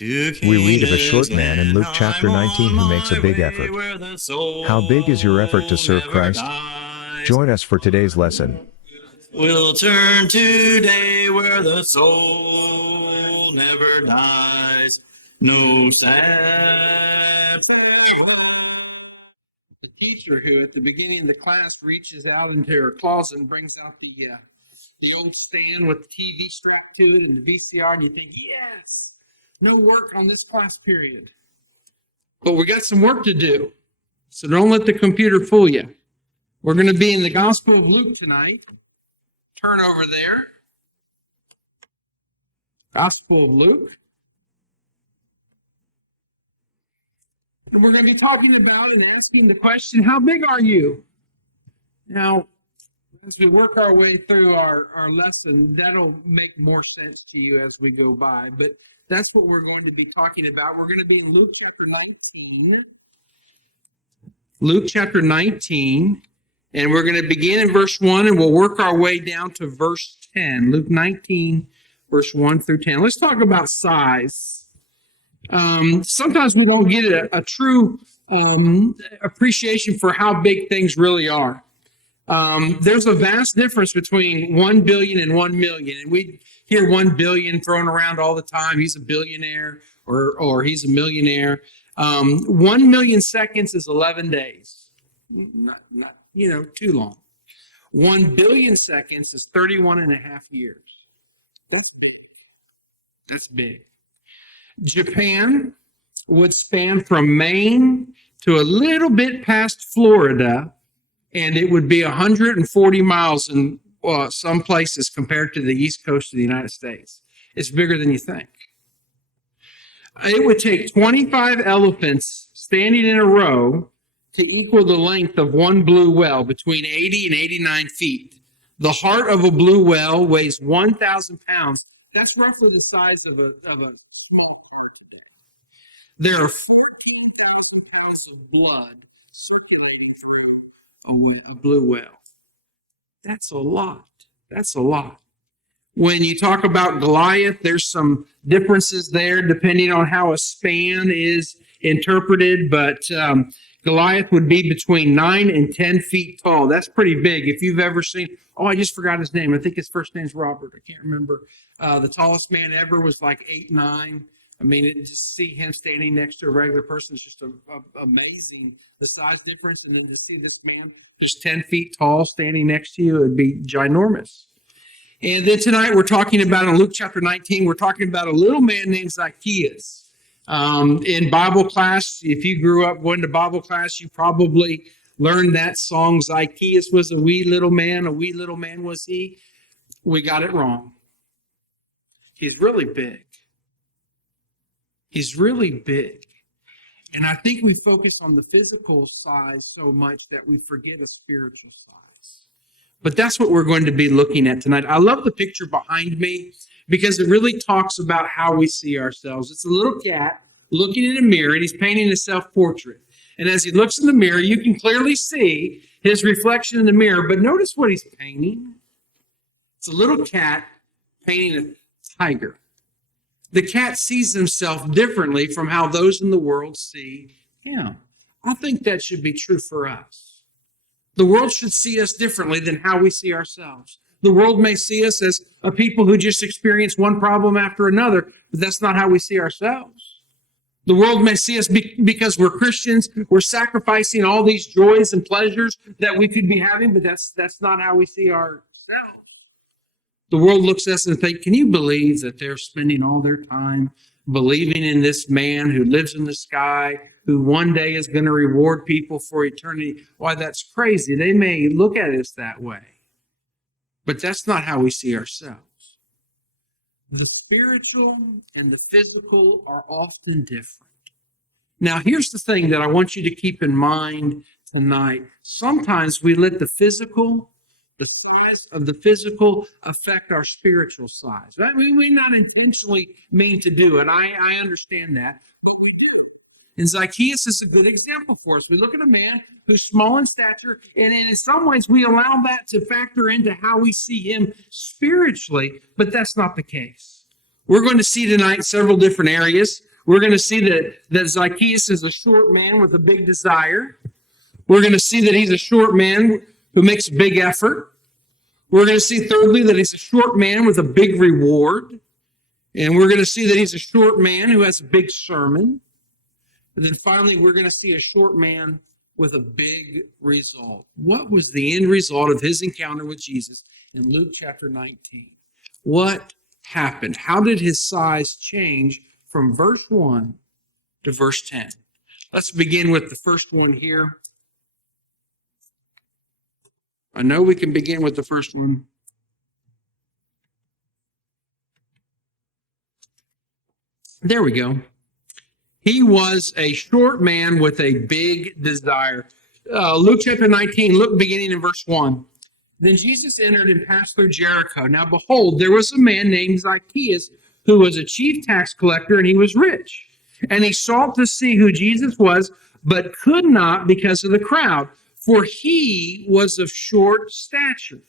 We read of a short man in Luke chapter 19 who makes a big effort. How big is your effort to serve Christ? Join us for today's lesson. We'll turn today where the soul never dies. No sad farewell. The teacher who at the beginning of the class reaches out into her closet and brings out the old stand with the TV strapped to it and the VCR, and you think, yes, no work on this class period. But we got some work to do, so don't let the computer fool you. We're going to be in the Gospel of Luke tonight. Turn over there. Gospel of Luke. And we're going to be talking about and asking the question, how big are you? Now, as we work our way through our lesson, that'll make more sense to you as we go by. But that's what we're going to be talking about. We're going to be in Luke chapter 19. Luke chapter 19. And we're going to begin in verse 1, and we'll work our way down to verse 10. Luke 19, verse 1 through 10. Let's talk about size. Sometimes we don't get a true appreciation for how big things really are. There's a vast difference between 1 billion and 1 million. And we hear 1 billion thrown around all the time. He's a billionaire or he's a millionaire. 1 million seconds is 11 days. Not too long. 1 billion seconds is 31 and a half years. That's big. Japan would span from Maine to a little bit past Florida, and it would be 140 miles in some places compared to the east coast of the United States. It's bigger than you think. It would take 25 elephants standing in a row to equal the length of one blue whale, between 80 and 89 feet. The heart of a blue whale weighs 1,000 pounds. That's roughly the size of a small car today. There are 14,000 pounds of blood circulating through a blue whale. That's a lot. That's a lot. When you talk about Goliath, there's some differences there depending on how a span is interpreted, but Goliath would be between 9 and 10 feet tall. That's pretty big. If you've ever seen, I just forgot his name. I think his first name's Robert. I can't remember. The tallest man ever was like 8'9". I mean, just see him standing next to a regular person is just amazing, the size difference. And then to see this man just 10 feet tall standing next to you, it would be ginormous. And then tonight we're talking about, in Luke chapter 19, we're talking about a little man named Zacchaeus. In Bible class, if you grew up going to Bible class, you probably learned that song, Zacchaeus was a wee little man was he. We got it wrong. He's really big. He's really big. And I think we focus on the physical size so much that we forget a spiritual size. But that's what we're going to be looking at tonight. I love the picture behind me because it really talks about how we see ourselves. It's a little cat looking in a mirror, and he's painting a self-portrait. And as he looks in the mirror, you can clearly see his reflection in the mirror. But notice what he's painting. It's a little cat painting a tiger. The cat sees himself differently from how those in the world see him. I think that should be true for us. The world should see us differently than how we see ourselves. The world may see us as a people who just experience one problem after another, but that's not how we see ourselves. The world may see us because we're Christians, we're sacrificing all these joys and pleasures that we could be having, but that's not how we see ourselves. The world looks at us and thinks, can you believe that they're spending all their time believing in this man who lives in the sky, who one day is going to reward people for eternity? Why, that's crazy. They may look at us that way. But that's not how we see ourselves. The spiritual and the physical are often different. Now, here's the thing that I want you to keep in mind tonight. Sometimes we let the size of the physical affect our spiritual size. Right? We may not intentionally mean to do it. I understand that. But we do. And Zacchaeus is a good example for us. We look at a man who's small in stature, and in some ways we allow that to factor into how we see him spiritually, but that's not the case. We're going to see tonight several different areas. We're going to see that Zacchaeus is a short man with a big desire. We're going to see that he's a short man who makes a big effort. We're going to see, thirdly, that he's a short man with a big reward. And we're going to see that he's a short man who has a big sermon. And then finally, we're going to see a short man with a big result. What was the end result of his encounter with Jesus in Luke chapter 19? What happened? How did his size change from verse 1 to verse 10? Let's begin with the first one here. I know we can begin with the first one. There we go. He was a short man with a big desire. Luke chapter 19, look beginning in verse 1. Then Jesus entered and passed through Jericho. Now behold, there was a man named Zacchaeus who was a chief tax collector, and he was rich. And he sought to see who Jesus was, but could not because of the crowd, for he was of short stature.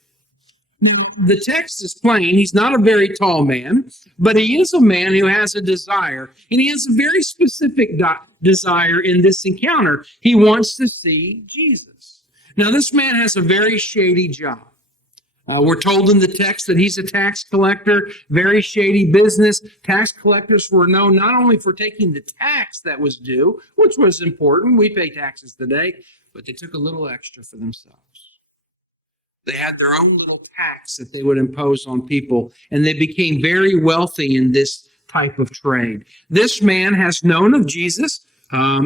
The text is plain. He's not a very tall man, but he is a man who has a desire, and he has a very specific desire in this encounter. He wants to see Jesus. Now, this man has a very shady job. We're told in the text that he's a tax collector, very shady business. Tax collectors were known not only for taking the tax that was due, which was important. We pay taxes today, but they took a little extra for themselves. They had their own little tax that they would impose on people, and they became very wealthy in this type of trade. This man has known of Jesus.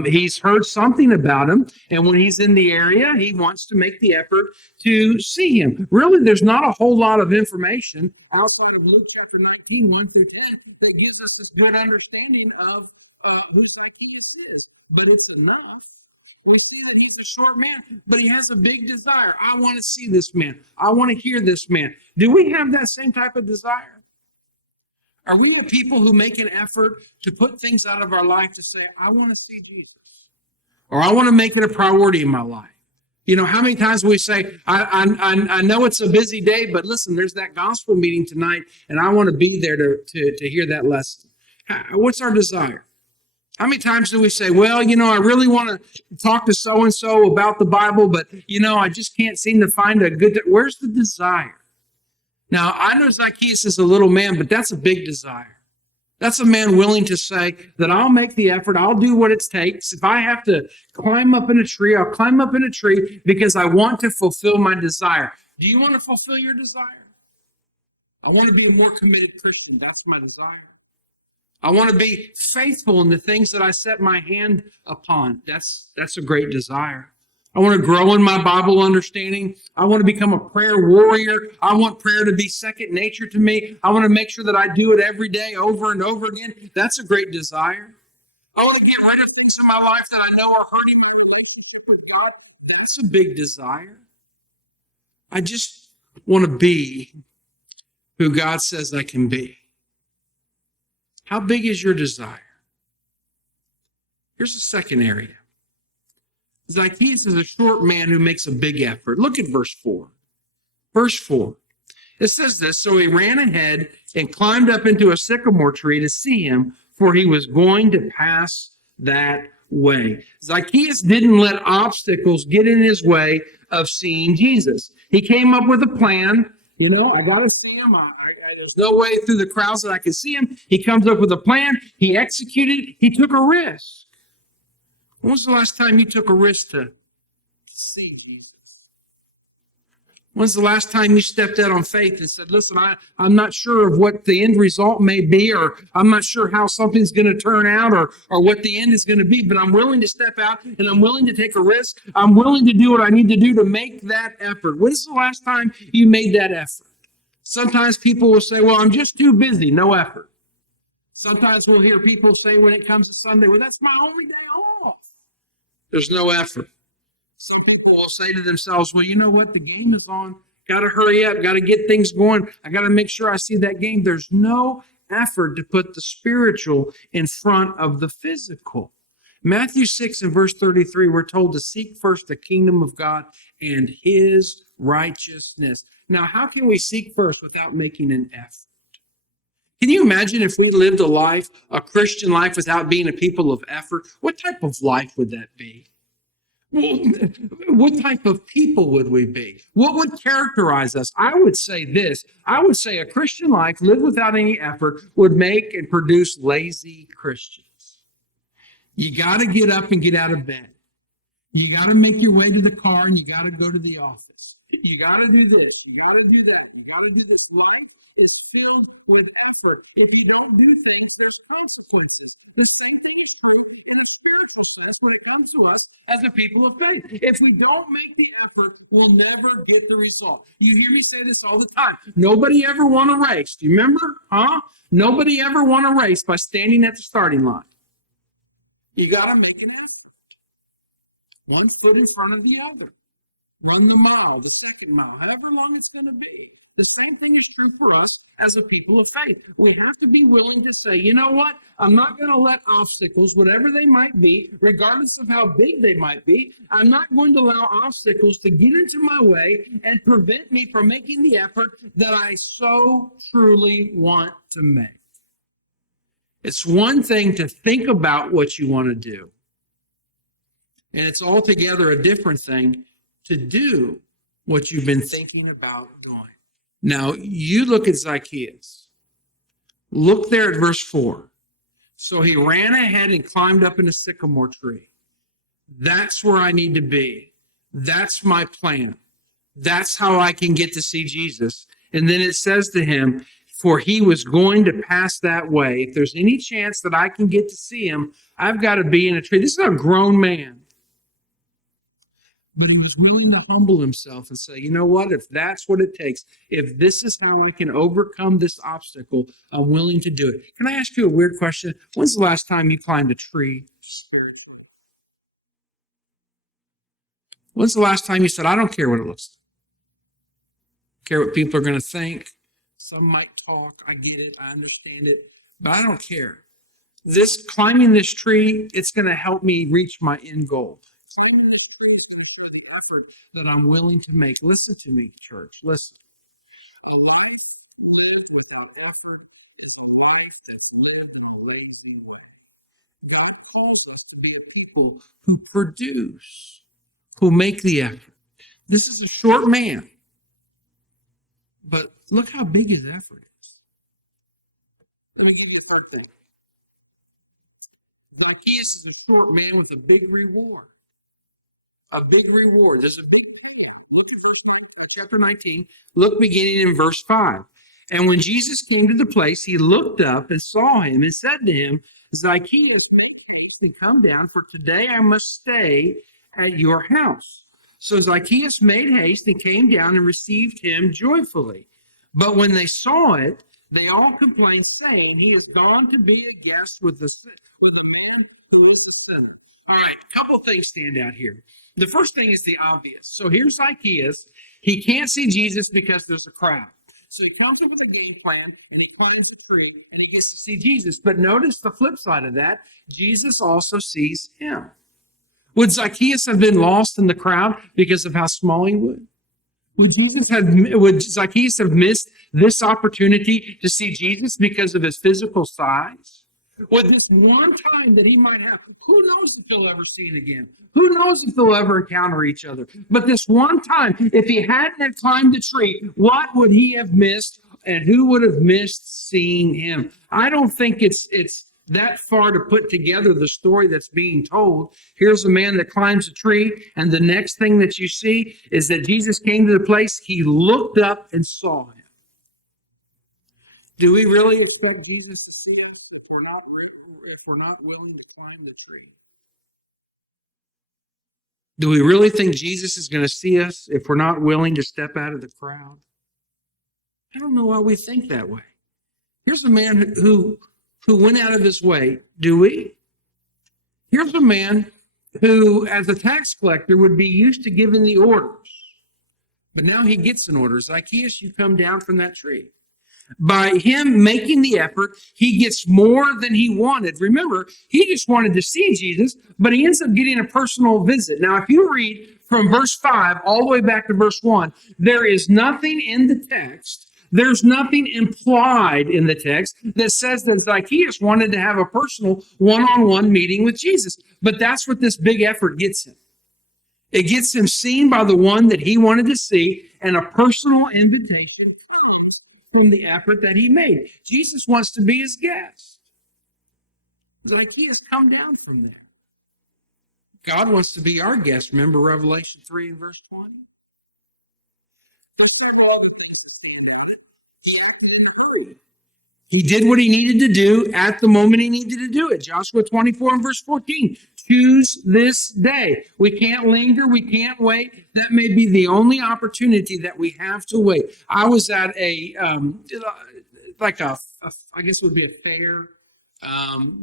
He's heard something about him, and when he's in the area, he wants to make the effort to see him. Really, there's not a whole lot of information outside of Luke chapter 19, 1 through 10, that gives us this good understanding of who Zacchaeus is. But it's enough. We see that he's a short man, but he has a big desire. I want to see this man. I want to hear this man. Do we have that same type of desire? Are we the people who make an effort to put things out of our life to say, I want to see Jesus, or I want to make it a priority in my life? You know, how many times we say, I know it's a busy day, but listen, there's that gospel meeting tonight, and I want to be there to hear that lesson. What's our desire? How many times do we say, well, you know, I really want to talk to so-and-so about the Bible, but, you know, I just can't seem to find a good... Where's the desire? Now, I know Zacchaeus is a little man, but that's a big desire. That's a man willing to say that I'll make the effort, I'll do what it takes. If I have to climb up in a tree, I'll climb up in a tree because I want to fulfill my desire. Do you want to fulfill your desire? I want to be a more committed Christian. That's my desire. I want to be faithful in the things that I set my hand upon. That's a great desire. I want to grow in my Bible understanding. I want to become a prayer warrior. I want prayer to be second nature to me. I want to make sure that I do it every day over and over again. That's a great desire. I want to get rid of things in my life that I know are hurting my relationship with God. That's a big desire. I just want to be who God says I can be. How big is your desire? Here's the second area. Zacchaeus is a short man who makes a big effort. Look at verse 4. Verse 4. It says this, so he ran ahead and climbed up into a sycamore tree to see him, for he was going to pass that way. Zacchaeus didn't let obstacles get in his way of seeing Jesus. He came up with a plan. You know, I got to see him. There's no way through the crowds that I can see him. He comes up with a plan. He executed. He took a risk. When was the last time you took a risk to see Jesus? When's the last time you stepped out on faith and said, listen, I'm not sure of what the end result may be, or I'm not sure how something's going to turn out, or what the end is going to be, but I'm willing to step out and I'm willing to take a risk. I'm willing to do what I need to do to make that effort. When's the last time you made that effort? Sometimes people will say, well, I'm just too busy, no effort. Sometimes we'll hear people say when it comes to Sunday, well, that's my only day off. There's no effort. Some people will say to themselves, well, you know what? The game is on. Got to hurry up. Got to get things going. I got to make sure I see that game. There's no effort to put the spiritual in front of the physical. Matthew 6 and verse 33, we're told to seek first the kingdom of God and his righteousness. Now, how can we seek first without making an effort? Can you imagine if we lived a life, a Christian life, without being a people of effort? What type of life would that be? Well, what type of people would we be? What would characterize us? I would say this. I would say a Christian life lived without any effort would make and produce lazy Christians. You got to get up and get out of bed. You got to make your way to the car and you got to go to the office. You got to do this. You got to do that. You got to do this. Life is filled with effort. If you don't do things, there's consequences. The same thing is true in a spiritual sense when it comes to us as a people of faith. If we don't make the effort, we'll never get the result. You hear me say this all the time. Nobody ever won a race. Do you remember? Nobody ever won a race by standing at the starting line. You got to make an effort. One foot in front of the other. Run the mile, the second mile, however long it's going to be. The same thing is true for us as a people of faith. We have to be willing to say, you know what? I'm not going to let obstacles, whatever they might be, regardless of how big they might be, I'm not going to allow obstacles to get into my way and prevent me from making the effort that I so truly want to make. It's one thing to think about what you want to do. And it's altogether a different thing to do what you've been thinking about doing. Now, you look at Zacchaeus. Look there at verse 4. So he ran ahead and climbed up in a sycamore tree. That's where I need to be. That's my plan. That's how I can get to see Jesus. And then it says to him, for he was going to pass that way. If there's any chance that I can get to see him, I've got to be in a tree. This is a grown man. But he was willing to humble himself and say, you know what, if that's what it takes, if this is how I can overcome this obstacle, I'm willing to do it. Can I ask you a weird question? When's the last time you climbed a tree spiritually? When's the last time you said, I don't care what it looks like? I don't care what people are going to think. Some might talk. I get it. I understand it. But I don't care. This climbing this tree, it's going to help me reach my end goal. That I'm willing to make. Listen to me, church. Listen. A life lived without effort is a life that's lived in a lazy way. God calls us to be a people who produce, who make the effort. This is a short man, but look how big his effort is. Let me give you a hard thing. Zacchaeus is a short man with a big reward. A big reward. There's a big payout. Look at chapter 19. Look beginning in verse 5. And when Jesus came to the place, he looked up and saw him and said to him, Zacchaeus, make haste and come down, for today I must stay at your house. So Zacchaeus made haste and came down and received him joyfully. But when they saw it, they all complained, saying, he has gone to be a guest with a man who is the sinner. All right, a couple of things stand out here. The first thing is the obvious. So here's Zacchaeus. He can't see Jesus because there's a crowd. So he comes up with a game plan, and he climbs the tree, and he gets to see Jesus. But notice the flip side of that. Jesus also sees him. Would Zacchaeus have been lost in the crowd because of how small he was? Would Zacchaeus have missed this opportunity to see Jesus because of his physical size? With this one time that he might have, who knows if they'll ever see it again? Who knows if they'll ever encounter each other? But this one time, if he hadn't have climbed the tree, what would he have missed, and who would have missed seeing him? I don't think it's that far to put together the story that's being told. Here's a man that climbs a tree, and the next thing that you see is that Jesus came to the place, he looked up and saw him. Do we really expect Jesus to see us if we're not willing to climb the tree? Do we really think Jesus is going to see us if we're not willing to step out of the crowd? I don't know why we think that way. Here's a man who went out of his way. Do we? Here's a man who, as a tax collector, would be used to giving the orders. But now he gets an order. Zacchaeus, you come down from that tree. By him making the effort, he gets more than he wanted. Remember, he just wanted to see Jesus, but he ends up getting a personal visit. Now, if you read from verse 5 all the way back to verse 1, there is nothing in the text There's nothing implied in the text that says that Zacchaeus wanted to have a personal one-on-one meeting with Jesus. But that's what this big effort gets him. It gets him seen by the one that he wanted to see, and a personal invitation comes from the effort that he made. Jesus wants to be his guest. Zacchaeus, come down from there. God wants to be our guest. Remember Revelation 3 and verse 20? He did what he needed to do at the moment he needed to do it. Joshua 24 and verse 14. Choose this day. We can't linger. We can't wait. That may be the only opportunity that we have to wait. I was at I guess it would be a fair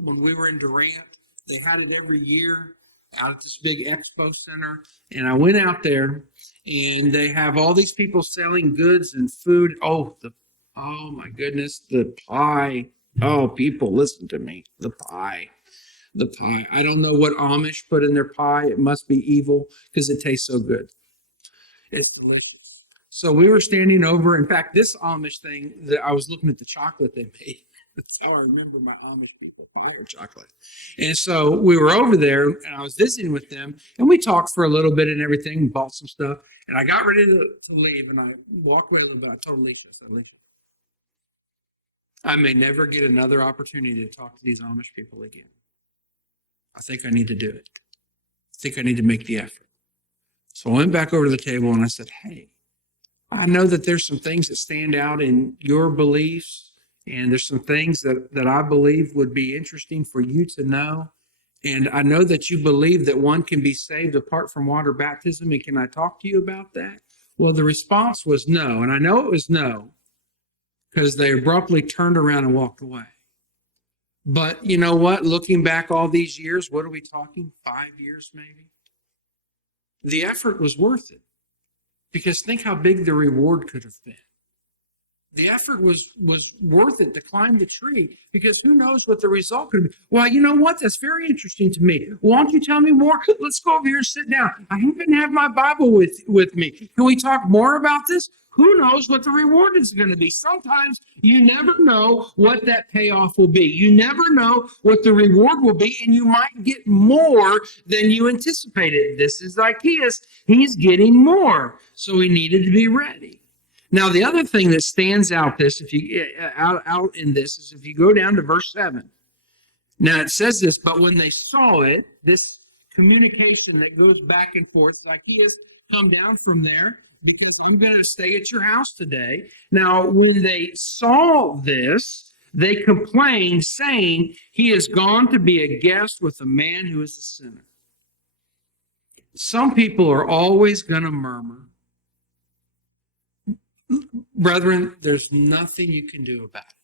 when we were in Durant. They had it every year out at this big expo center. And I went out there, and they have all these people selling goods and food. Oh my goodness, the pie. Oh, people, listen to me. The pie. I don't know what Amish put in their pie. It must be evil because it tastes so good. It's delicious. So we were standing over. In fact, this Amish thing, that I was looking at the chocolate they made. That's how I remember my Amish people. I love chocolate. And so we were over there, and I was visiting with them, and we talked for a little bit and everything, bought some stuff. And I got ready to leave, and I walked away a little bit. I told Alicia, I may never get another opportunity to talk to these Amish people again. I think I need to do it. I think I need to make the effort. So I went back over to the table and I said, hey, I know that there's some things that stand out in your beliefs, and there's some things that I believe would be interesting for you to know. And I know that you believe that one can be saved apart from water baptism. And can I talk to you about that? Well, the response was no. And I know it was no because they abruptly turned around and walked away. But you know what? Looking back all these years, what are we talking? 5 years maybe? The effort was worth it, because think how big the reward could have been. The effort was worth it to climb the tree, because who knows what the result could be. Well, you know what? That's very interesting to me. Why don't you tell me more? Let's go over here and sit down. I happen to have my Bible with me. Can we talk more about this? Who knows what the reward is going to be? Sometimes you never know what that payoff will be. You never know what the reward will be, and you might get more than you anticipated. This is Zacchaeus. He's getting more, so he needed to be ready. Now, the other thing that stands out in this is if you go down to verse 7. Now, it says this, but when they saw it, this communication that goes back and forth, Zacchaeus, come down from there, because I'm going to stay at your house today. Now, when they saw this, they complained, saying, he has gone to be a guest with a man who is a sinner. Some people are always going to murmur. Brethren, there's nothing you can do about it.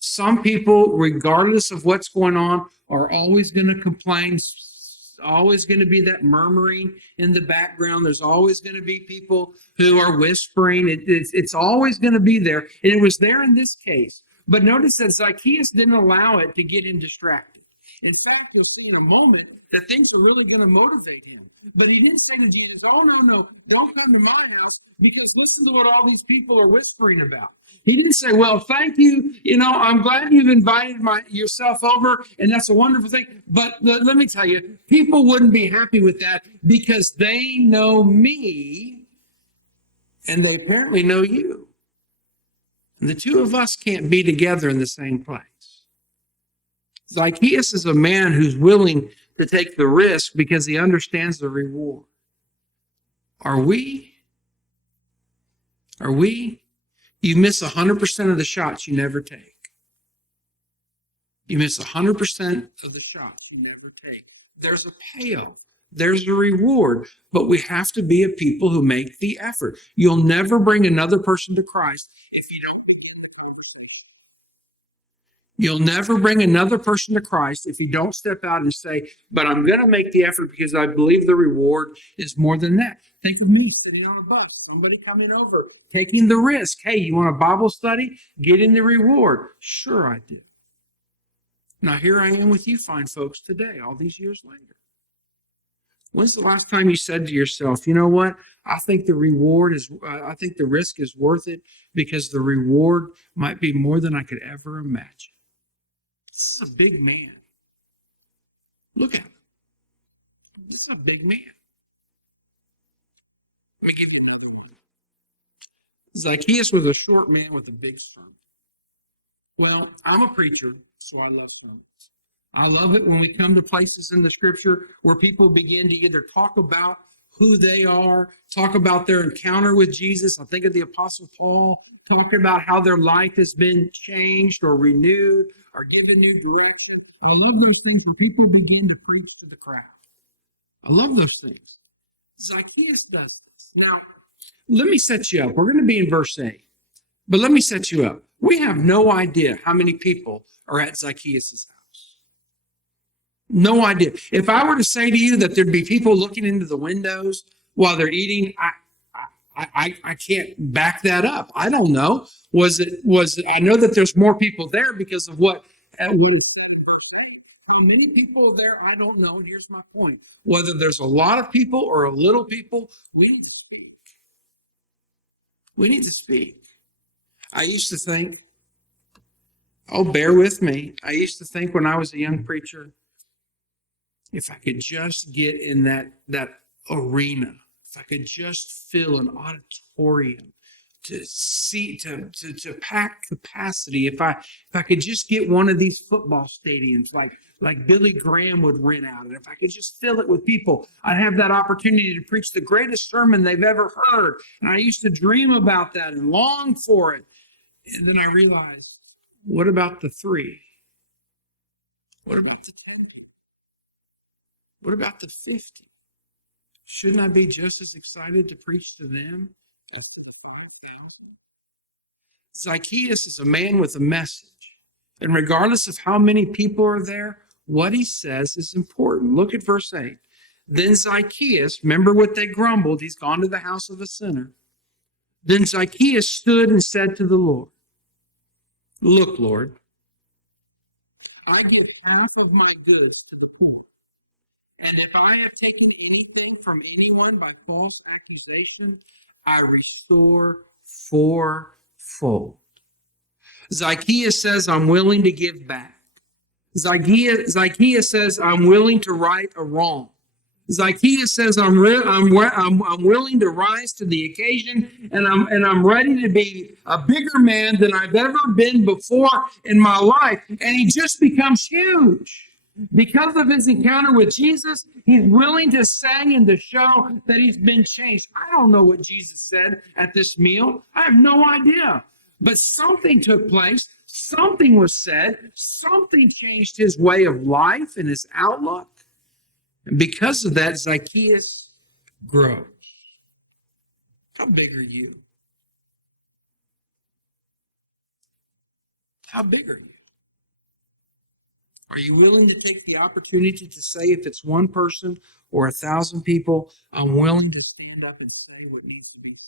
Some people, regardless of what's going on, are always going to complain. Always going to be that murmuring in the background. There's always going to be people who are whispering. It's always going to be there. And it was there in this case. But notice that Zacchaeus didn't allow it to get him distracted. In fact, you'll see in a moment that things are really going to motivate him. But he didn't say to Jesus, oh, no, don't come to my house, because listen to what all these people are whispering about. He didn't say, well, thank you. I'm glad you've invited yourself over, and that's a wonderful thing. But let me tell you, people wouldn't be happy with that, because they know me, and they apparently know you. And the two of us can't be together in the same place. Zacchaeus is a man who's willing to take the risk because he understands the reward. Are we? You miss 100% of the shots you never take. You miss 100% of the shots you never take. There's a payoff. There's a reward. But we have to be a people who make the effort. You'll never bring another person to Christ if you don't begin with the first. You'll never bring another person to Christ if you don't step out and say, but I'm going to make the effort because I believe the reward is more than that. Think of me sitting on a bus, somebody coming over, taking the risk. Hey, you want a Bible study? Getting the reward. Sure, I do. Now, here I am with you fine folks today, all these years later. When's the last time you said to yourself, you know what? I think I think the risk is worth it because the reward might be more than I could ever imagine. This is a big man. Look at him. This is a big man. Let me give you another one. Zacchaeus was a short man with a big sermon. Well, I'm a preacher, so I love sermons. I love it when we come to places in the scripture where people begin to either talk about who they are, talk about their encounter with Jesus. I think of the Apostle Paul talking about how their life has been changed or renewed or given new direction. I love those things where people begin to preach to the crowd. I love those things. Zacchaeus does this. Now, let me set you up. We're going to be in verse 8, but let me set you up. We have no idea how many people are at Zacchaeus' house. No idea. If I were to say to you that there'd be people looking into the windows while they're eating, I can't back that up. I don't know. I know that there's more people there because of what how many people are there, I don't know. And here's my point. Whether there's a lot of people or a little people, we need to speak. We need to speak. I used to think, bear with me. I used to think when I was a young preacher, if I could just get in that arena, if I could just fill an auditorium to pack capacity, if I could just get one of these football stadiums like Billy Graham would rent out, and if I could just fill it with people, I'd have that opportunity to preach the greatest sermon they've ever heard. And I used to dream about that and long for it. And then I realized, what about the 3? What about the 10? What about the 50? Shouldn't I be just as excited to preach to them as to the 5,000? Zacchaeus is a man with a message. And regardless of how many people are there, what he says is important. Look at verse 8. Then Zacchaeus, remember what they grumbled, he's gone to the house of a sinner. Then Zacchaeus stood and said to the Lord, "Look, Lord, I give half of my goods to the poor. And if I have taken anything from anyone by false accusation, I restore fourfold." Zacchaeus says, I'm willing to give back. Zacchaeus says, I'm willing to right a wrong. Zacchaeus says, I'm willing to rise to the occasion, and I'm ready to be a bigger man than I've ever been before in my life. And he just becomes huge. Because of his encounter with Jesus, he's willing to say and to show that he's been changed. I don't know what Jesus said at this meal. I have no idea. But something took place. Something was said. Something changed his way of life and his outlook. And because of that, Zacchaeus grows. How big are you? How big are you? Are you willing to take the opportunity to say, if it's one person or 1,000 people, I'm willing to stand up and say what needs to be said?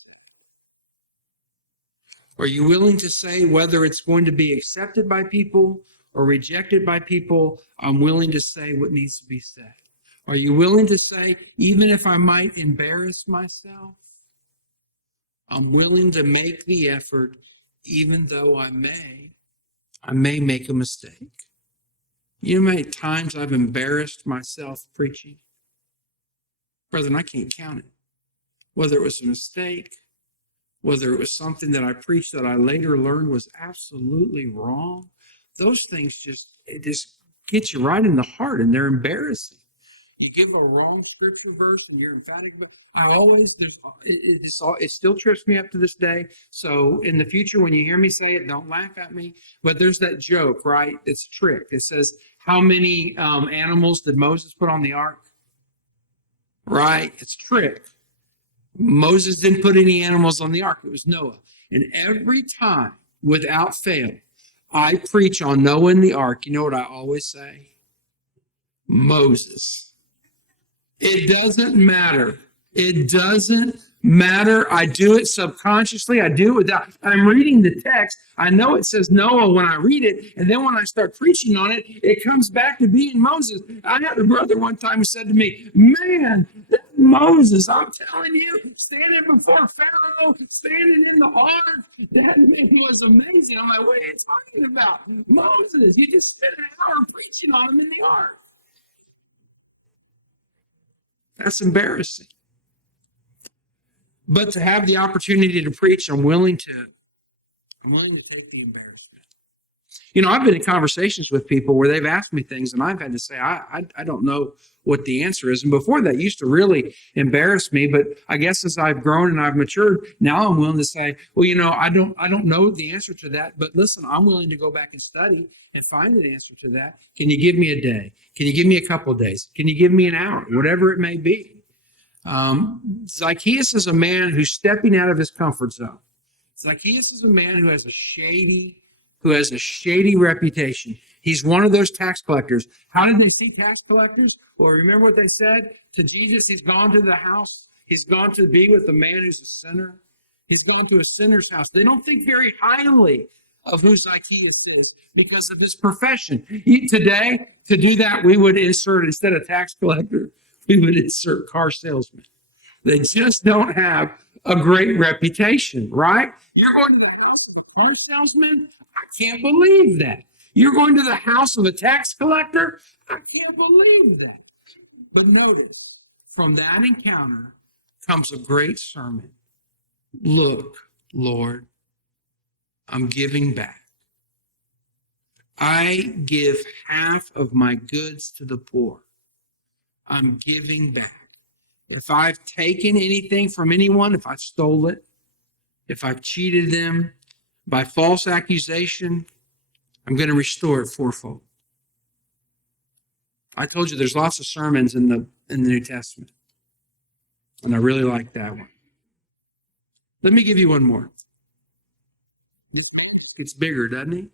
Are you willing to say, whether it's going to be accepted by people or rejected by people, I'm willing to say what needs to be said? Are you willing to say, even if I might embarrass myself, I'm willing to make the effort, even though I may make a mistake? You know how many times I've embarrassed myself preaching? Brethren, I can't count it. Whether it was a mistake, whether it was something that I preached that I later learned was absolutely wrong, those things just get you right in the heart, and they're embarrassing. You give a wrong scripture verse and you're emphatic about it still trips me up to this day. So in the future, when you hear me say it, don't laugh at me. But there's that joke, right? It's a trick. It says, how many animals did Moses put on the ark? Right? It's a trick. Moses didn't put any animals on the ark. It was Noah. And every time, without fail, I preach on Noah and the ark, you know what I always say? Moses. It doesn't matter. It doesn't matter. I do it subconsciously. I do it without, I'm reading the text. I know it says Noah when I read it. And then when I start preaching on it, it comes back to being Moses. I had a brother one time who said to me, man, that Moses, I'm telling you, standing before Pharaoh, standing in the ark, that man was amazing. I'm like, what are you talking about? Moses, you just spent an hour preaching on him in the ark. That's embarrassing. But to have the opportunity to preach, I'm willing to take the embarrassment. You know, I've been in conversations with people where they've asked me things and I've had to say, I don't know what the answer is. And before that used to really embarrass me. But I guess as I've grown and I've matured, now I'm willing to say, well, you know, I don't know the answer to that. But listen, I'm willing to go back and study and find an answer to that. Can you give me a day? Can you give me a couple of days? Can you give me an hour? Whatever it may be. Zacchaeus is a man who's stepping out of his comfort zone. Zacchaeus is a man who has a shady reputation. He's one of those tax collectors. How did they see tax collectors? Well, remember what they said to Jesus? He's gone to the house. He's gone to be with a man who's a sinner. He's gone to a sinner's house. They don't think very highly of who Zacchaeus is because of his profession. Today, to do that, we would insert, instead of tax collector, we would insert car salesman. They just don't have a great reputation, right? You're going to the house of a car salesman? I can't believe that. You're going to the house of a tax collector? I can't believe that. But notice, from that encounter comes a great sermon. Look, Lord, I'm giving back. I give half of my goods to the poor. I'm giving back. If I've taken anything from anyone, if I've stole it, if I've cheated them by false accusation, I'm going to restore it fourfold. I told you there's lots of sermons in the New Testament, and I really like that one. Let me give you one more. It gets bigger, doesn't he?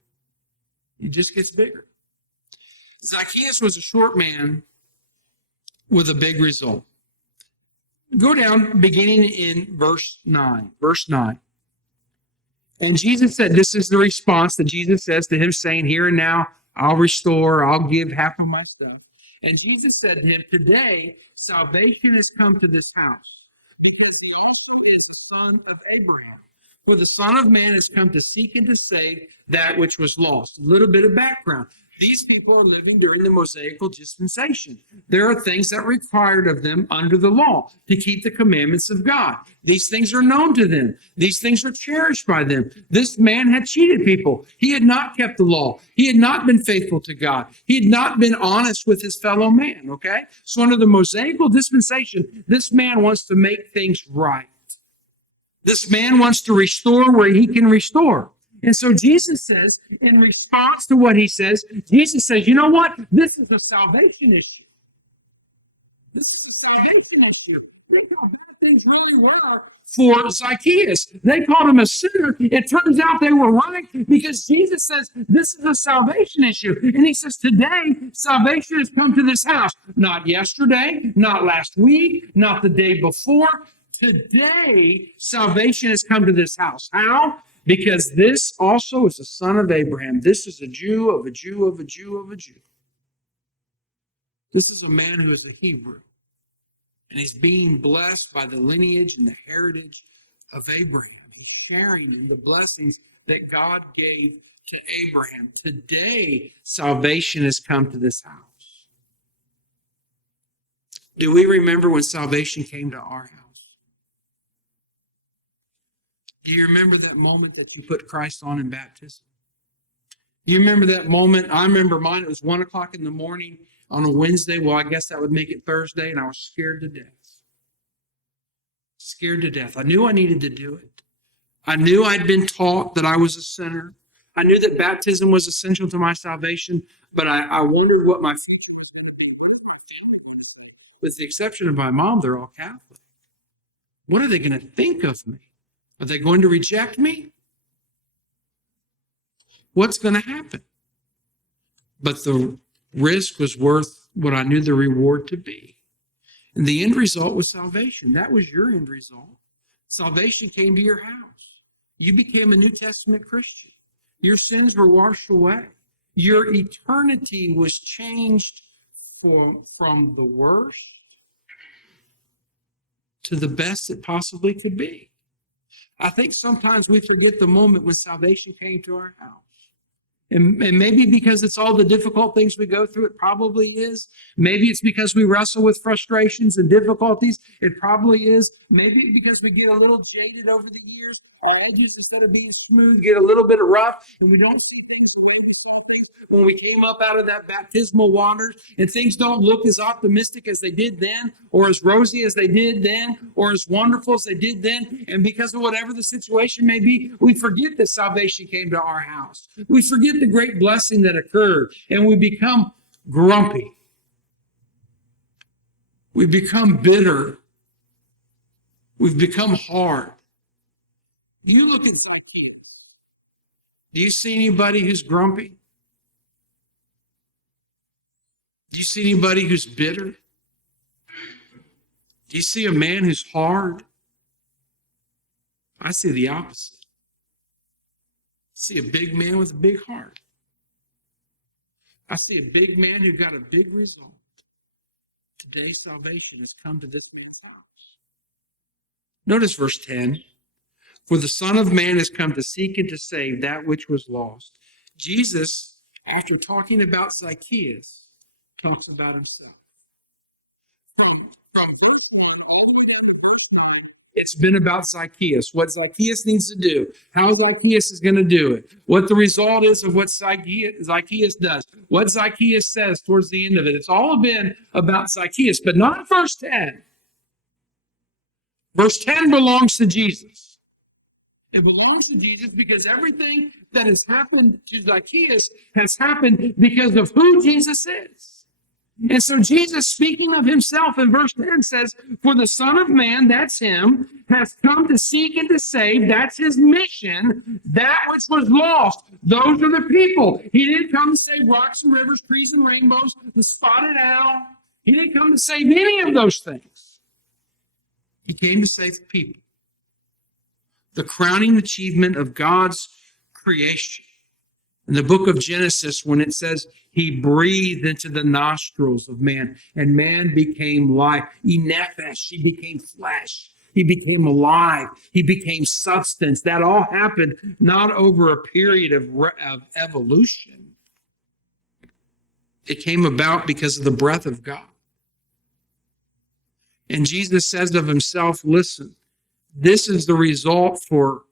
It just gets bigger. Zacchaeus was a short man with a big result. Go down, beginning in verse 9. Verse 9. And Jesus said, this is the response that Jesus says to him, saying, here and now, I'll restore, I'll give half of my stuff. And Jesus said to him, today, salvation has come to this house, because he also is the son of Abraham. For the Son of Man has come to seek and to save that which was lost. A little bit of background. These people are living during the Mosaical dispensation. There are things that are required of them under the law to keep the commandments of God. These things are known to them. These things are cherished by them. This man had cheated people. He had not kept the law. He had not been faithful to God. He had not been honest with his fellow man, okay? So under the Mosaical dispensation, this man wants to make things right. This man wants to restore where he can restore. And so Jesus says, in response to what he says, Jesus says, you know what? This is a salvation issue. This is a salvation issue. Think how bad things really were for Zacchaeus. They called him a sinner. It turns out they were right because Jesus says this is a salvation issue. And he says, today, salvation has come to this house. Not yesterday, not last week, not the day before. Today, salvation has come to this house. How? Because this also is a son of Abraham. This is a Jew of a Jew of a Jew of a Jew. This is a man who is a Hebrew. And he's being blessed by the lineage and the heritage of Abraham. He's sharing in the blessings that God gave to Abraham. Today, salvation has come to this house. Do we remember when salvation came to our house? Do you remember that moment that you put Christ on in baptism? You remember that moment? I remember mine. It was 1 o'clock in the morning on a Wednesday. Well, I guess that would make it Thursday, and I was scared to death. Scared to death. I knew I needed to do it. I knew I'd been taught that I was a sinner. I knew that baptism was essential to my salvation, but I wondered what my future was going to be. With the exception of my mom, they're all Catholic. What are they going to think of me? Are they going to reject me? What's going to happen? But the risk was worth what I knew the reward to be. And the end result was salvation. That was your end result. Salvation came to your house. You became a New Testament Christian. Your sins were washed away. Your eternity was changed from the worst to the best it possibly could be. I think sometimes we forget the moment when salvation came to our house. And maybe because it's all the difficult things we go through, it probably is. Maybe it's because we wrestle with frustrations and difficulties. It probably is. Maybe because we get a little jaded over the years. Our edges, instead of being smooth, get a little bit rough, and we don't see when we came up out of that baptismal waters, and things don't look as optimistic as they did then, or as rosy as they did then, or as wonderful as they did then. And because of whatever the situation may be, we forget that salvation came to our house. We forget the great blessing that occurred, and we become grumpy. We become bitter. We've become hard. You look at Zacchaeus. Do you see anybody who's grumpy? Do you see anybody who's bitter? Do you see a man who's hard? I see the opposite. I see a big man with a big heart. I see a big man who got a big result. Today, salvation has come to this man's house. Notice verse 10. For the Son of Man has come to seek and to save that which was lost. Jesus, after talking about Zacchaeus, talks about himself. From it's been about Zacchaeus, what Zacchaeus needs to do, how Zacchaeus is going to do it, what the result is of what Zacchaeus does, what Zacchaeus says towards the end of it. It's all been about Zacchaeus, but not verse 10. Verse 10 belongs to Jesus. It belongs to Jesus because everything that has happened to Zacchaeus has happened because of who Jesus is. And so Jesus, speaking of himself in verse 10, says, for the Son of Man, that's him, has come to seek and to save, that's his mission, that which was lost. Those are the people. He didn't come to save rocks and rivers, trees and rainbows, the spotted owl. He didn't come to save any of those things. He came to save the people. The crowning achievement of God's creation. In the book of Genesis, when it says he breathed into the nostrils of man, and man became life. Nephesh, he became flesh. He became alive. He became substance. That all happened not over a period of evolution. It came about because of the breath of God. And Jesus says of himself, listen, this is the result for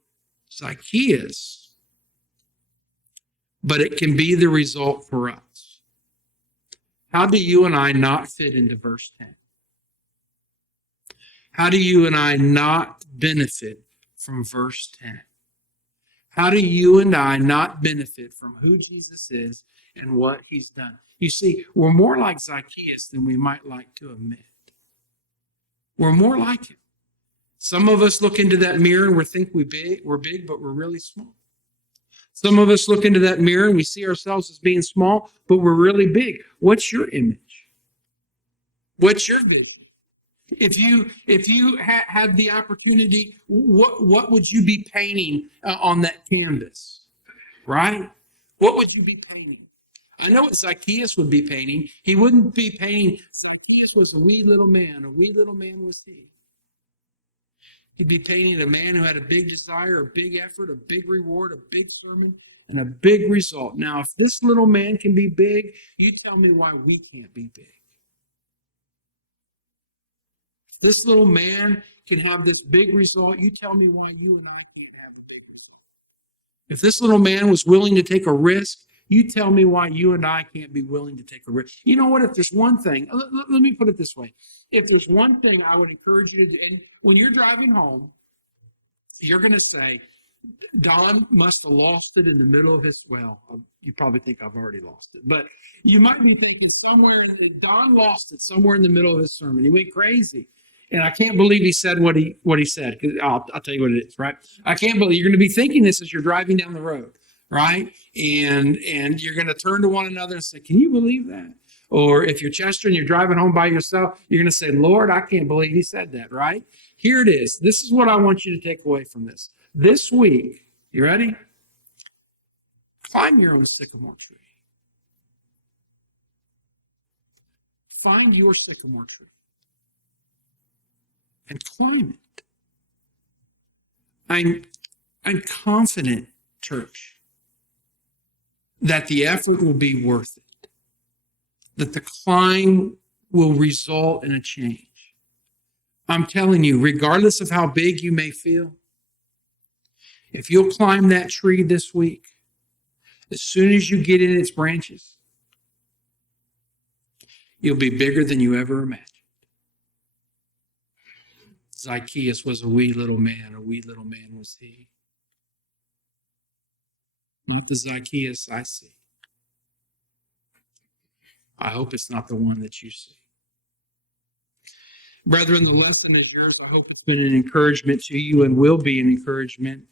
Zacchaeus, but it can be the result for us. How do you and I not fit into verse 10? How do you and I not benefit from verse 10? How do you and I not benefit from who Jesus is and what he's done? You see, we're more like Zacchaeus than we might like to admit. We're more like him. Some of us look into that mirror and we think we're big, but we're really small. Some of us look into that mirror and we see ourselves as being small, but we're really big. What's your image? What's your vision? If you had the opportunity, what would you be painting on that canvas? Right? What would you be painting? I know what Zacchaeus would be painting. He wouldn't be painting, Zacchaeus was a wee little man. A wee little man was he. He'd be painting a man who had a big desire, a big effort, a big reward, a big sermon, and a big result. Now, if this little man can be big, you tell me why we can't be big. If this little man can have this big result, you tell me why you and I can't have the big result. If this little man was willing to take a risk, you tell me why you and I can't be willing to take a risk. You know what? If there's one thing, let me put it this way. If there's one thing I would encourage you to do, and when you're driving home, you're going to say, Don must have lost it in the middle of his, well, you probably think I've already lost it, but you might be thinking Don lost it somewhere in the middle of his sermon. He went crazy. And I can't believe he said what he said. I'll tell you what it is, right? I can't believe you're going to be thinking this as you're driving down the road. Right? And you're going to turn to one another and say, can you believe that? Or if you're Chester and you're driving home by yourself, you're going to say, Lord, I can't believe he said that, right? Here it is. This is what I want you to take away from this. This week, you ready? Climb your own sycamore tree. Find your sycamore tree and climb it. I'm confident, church, that the effort will be worth it, that the climb will result in a change. I'm telling you, regardless of how big you may feel, if you'll climb that tree this week, as soon as you get in its branches, you'll be bigger than you ever imagined. Zacchaeus was a wee little man was he. Not the Zacchaeus I see. I hope it's not the one that you see. Brethren, the lesson is yours. I hope it's been an encouragement to you and will be an encouragement.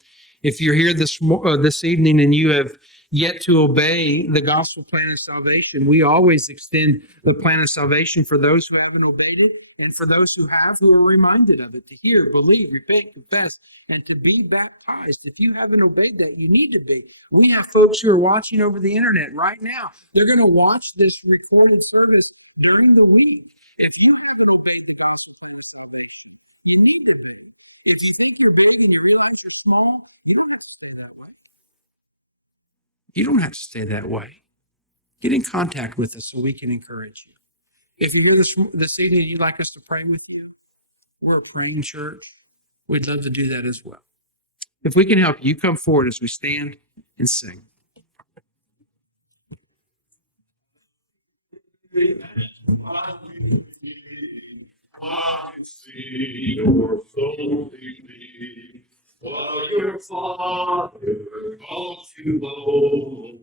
If you're here this evening and you have yet to obey the gospel plan of salvation, we always extend the plan of salvation for those who haven't obeyed it and for those who have, who are reminded of it, to hear, believe, repent, confess, and to be baptized. If you haven't obeyed that, you need to be. We have folks who are watching over the internet right now. They're going to watch this recorded service during the week. If you haven't obeyed the gospel plan of salvation, you need to be. If you think you're big and you realize you're small, you don't have to stay that way. You don't have to stay that way. Get in contact with us so we can encourage you. If you're here this evening and you'd like us to pray with you, we're a praying church. We'd love to do that as well. If we can help you, come forward as we stand and sing. I can see your soul deeply, while your Father calls you home.